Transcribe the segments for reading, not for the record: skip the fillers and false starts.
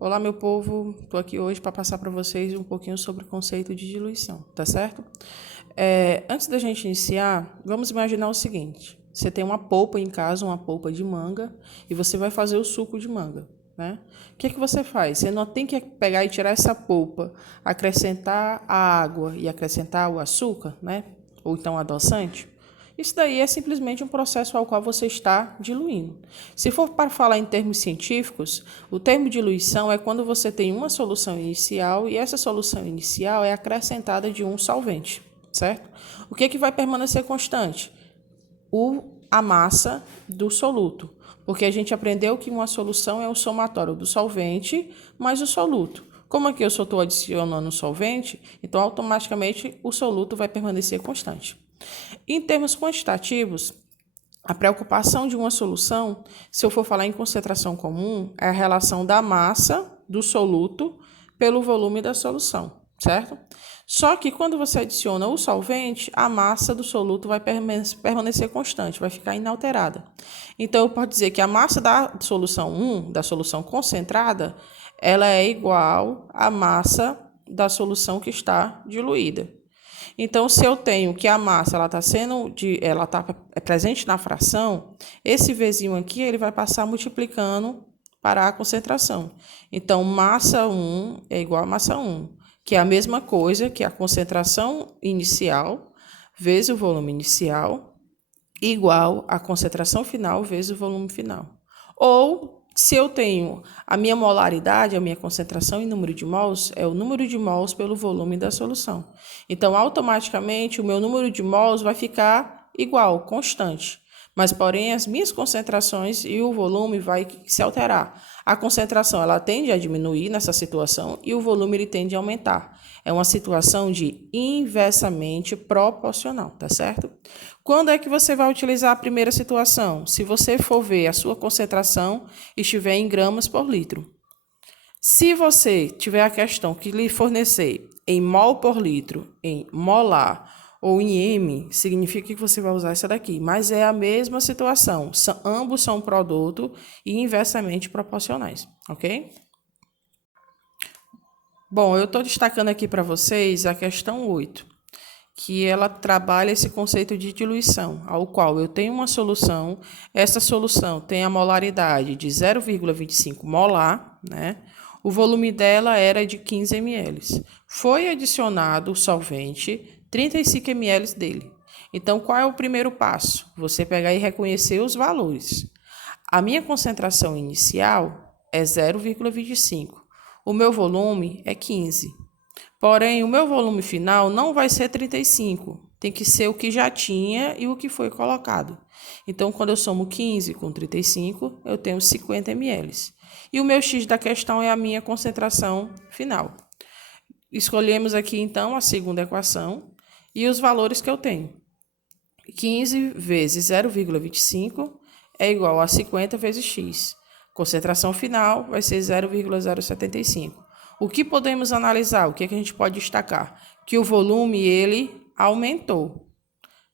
Olá, meu povo. Estou aqui hoje para passar para vocês um pouquinho sobre o conceito de diluição, tá certo? Antes da gente iniciar, vamos imaginar o seguinte. Você tem uma polpa em casa, uma polpa de manga, e você vai fazer o suco de manga, né? O que você faz? Você não tem que pegar e tirar essa polpa, acrescentar a água e acrescentar o açúcar, né? Ou então adoçante. Isso daí é simplesmente um processo ao qual você está diluindo. Se for para falar em termos científicos, o termo diluição é quando você tem uma solução inicial e essa solução inicial é acrescentada de um solvente, certo? O que vai permanecer constante? A massa do soluto, porque a gente aprendeu que uma solução é o somatório do solvente mais o soluto. Como aqui eu só estou adicionando o solvente, então automaticamente o soluto vai permanecer constante. Em termos quantitativos, a preocupação de uma solução, se eu for falar em concentração comum, é a relação da massa do soluto pelo volume da solução, certo? Só que quando você adiciona o solvente, a massa do soluto vai permanecer constante, vai ficar inalterada. Então, eu posso dizer que a massa da solução 1, da solução concentrada, ela é igual à massa da solução que está diluída. Então, se eu tenho que a massa ela está presente na fração, esse Vzinho aqui ele vai passar multiplicando para a concentração. Então, massa 1 é igual a massa 1, que é a mesma coisa que a concentração inicial vezes o volume inicial, igual a concentração final vezes o volume final. Ou, se eu tenho a minha molaridade, a minha concentração em número de mols, é o número de mols pelo volume da solução. Então, automaticamente, o meu número de mols vai ficar igual, constante. Mas, porém, as minhas concentrações e o volume vai se alterar. A concentração ela tende a diminuir nessa situação e o volume ele tende a aumentar. É uma situação de inversamente proporcional, tá certo? Quando é que você vai utilizar a primeira situação? Se você for ver a sua concentração estiver em gramas por litro. Se você tiver a questão que lhe fornecer em mol por litro, em molar ou em m, significa que você vai usar essa daqui. Mas é a mesma situação. Ambos são produto e inversamente proporcionais, ok? Bom, eu estou destacando aqui para vocês a questão 8, que ela trabalha esse conceito de diluição, ao qual eu tenho uma solução, essa solução tem a molaridade de 0,25 molar, né? O volume dela era de 15 ml. Foi adicionado o solvente, 35 ml dele. Então, qual é o primeiro passo? Você pegar e reconhecer os valores. A minha concentração inicial é 0,25. O meu volume é 15. Porém, o meu volume final não vai ser 35. Tem que ser o que já tinha e o que foi colocado. Então, quando eu somo 15 com 35, eu tenho 50 ml. E o meu X da questão é a minha concentração final. Escolhemos aqui, então, a segunda equação e os valores que eu tenho. 15 vezes 0,25 é igual a 50 vezes X. Concentração final vai ser 0,075. O que podemos analisar? O que a gente pode destacar? Que o volume ele aumentou,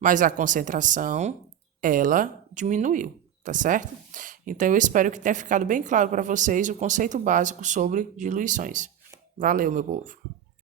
mas a concentração ela diminuiu, tá certo? Então eu espero que tenha ficado bem claro para vocês o conceito básico sobre diluições. Valeu, meu povo!